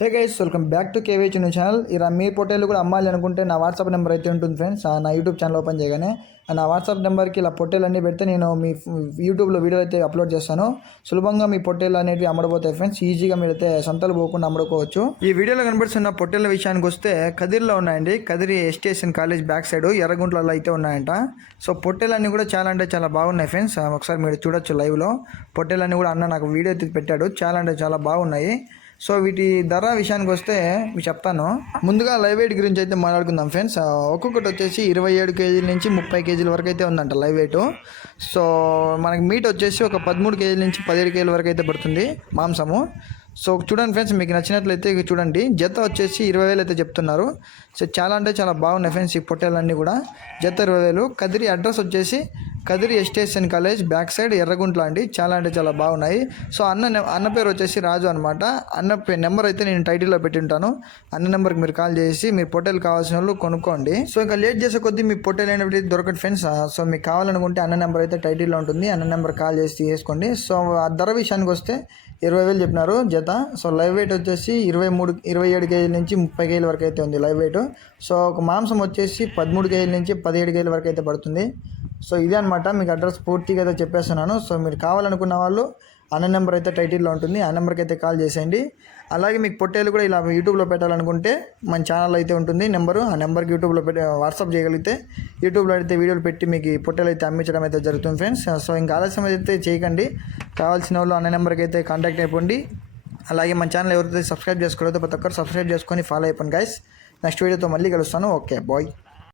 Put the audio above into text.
Hey guys welcome back to KV new channel ఇలా మీ పొట్టేలు కూడా అమ్మాలి అనుకుంటే నా వాట్సాప్ నెంబర్ అయితే ఉంటుంది ఫ్రెండ్స్ నా యూట్యూబ్ ఛానల్ ఓపెన్ చేయగానే నా వాట్సాప్ నెంబర్కి ఇలా పొట్టేలు అన్నీ పెడితే నేను మీ యూట్యూబ్లో వీడియో అయితే అప్లోడ్ చేస్తాను. సులభంగా మీ పొట్టేలు అనేవి అమ్మడబోతాయి ఫ్రెండ్స్ ఈజీగా మీరైతే సంతలు పోకుండా అమ్ముడుకోవచ్చు. ఈ వీడియోలో కనబడుతున్న పొట్టేల విషయానికి వస్తే కదిరిలో ఉన్నాయండి. Kadiri station college back side ఎర్రగుంట్లలో అయితే ఉన్నాయంట. సో పొట్టేలన్నీ కూడా చాలా అంటే చాలా బాగున్నాయి ఫ్రెండ్స్ ఒకసారి మీరు చూడొచ్చు లైవ్లో పొట్టేలన్నీ కూడా అన్న నాకు వీడియో ఎత్తి పెట్టాడు. చాలా అంటే చాలా బాగున్నాయి. సో వీటి ధర విషయానికి వస్తే మీకు చెప్తాను. ముందుగా లైవ్ వెయిట్ గురించి అయితే మాట్లాడుకుందాం ఫ్రెండ్స్. ఒక్కొక్కటి వచ్చేసి ఇరవై ఏడు కేజీల నుంచి ముప్పై కేజీల వరకు అయితే ఉందంట లైవ్ వెయిట్. సో మనకి మీట్ వచ్చేసి ఒక పదమూడు కేజీల నుంచి పదిహేడు కేజీల వరకు అయితే పడుతుంది మాంసము. సో చూడండి ఫ్రెండ్స్ మీకు నచ్చినట్లయితే చూడండి. జత వచ్చేసి ఇరవై వేలు అయితే చెప్తున్నారు. సో చాలా అంటే చాలా బాగున్నాయి ఫ్రెండ్స్ ఈ పొట్టేలన్నీ కూడా. జత ఇరవై వేలు. కదిరి అడ్రస్ వచ్చేసి Kadiri station college back side Erraguntla అండి. చాలా అంటే చాలా బాగున్నాయి. సో అన్న అన్న పేరు వచ్చేసి రాజు అనమాట అన్న పే- నెంబర్ అయితే నేను టైటిల్లో పెట్టి ఉంటాను అన్న నెంబర్కి మీరు కాల్ చేసి మీ పొట్టెలు కావాల్సిన వాళ్ళు కొనుక్కోండి. సో ఇంకా లేట్ చేసే కొద్దీ మీ పొట్టెలు అనేవి దొరకదు ఫ్రెండ్స్ సో మీకు కావాలనుకుంటే అన్న నెంబర్ అయితే టైటిల్లో ఉంటుంది. అన్న నెంబర్ కాల్ చేసి తీసుకోండి సో ఆ ధర విషయానికి వస్తే ఇరవై వేలు చెప్పినారు జత. సో లైవ్ వెయిట్ వచ్చేసి ఇరవై మూడు ఇరవై ఏడు కేజీల నుంచి ముప్పై కేజీల వరకు అయితే ఉంది లైవ్ వెయిట్. సో ఒక మాంసం వచ్చేసి పదమూడు కేజీల నుంచి పదిహేడు కేజీల వరకు అయితే పడుతుంది. సో ఇదే అనమాట మీకు అడ్రస్ పూర్తిగా అయితే చెప్పేస్తున్నాను. సో మీరు కావాలనుకున్న వాళ్ళు అన్న నెంబర్ అయితే టైటిల్లో ఉంటుంది ఆ నెంబర్కి అయితే కాల్ చేసేయండి. అలాగే మీకు పొట్టేలు కూడా ఇలా యూట్యూబ్లో పెట్టాలనుకుంటే మన ఛానల్ అయితే ఉంటుంది నెంబరు ఆ నెంబర్కి యూట్యూబ్లో పెట్టి వాట్సాప్ చేయగలిగితే యూట్యూబ్లో అయితే వీడియోలు పెట్టి మీకు పొట్టేలు అయితే అమ్మించడం అయితే జరుగుతుంది ఫ్రెండ్స్. సో ఇంకా ఆలస్యం అయితే చేయకండి కావాల్సిన వాళ్ళు అన్న నెంబర్కి అయితే కాంటాక్ట్ అయిపోండి. అలాగే మన ఛానల్ ఎవరైతే సబ్స్క్రైబ్ చేసుకోలేదో ప్రతి ఒక్కరు సబ్స్క్రైబ్ చేసుకొని ఫాలో అయిపోండి గైస్ నెక్స్ట్ వీడియోతో మళ్ళీ కలుస్తాను. Okay bye.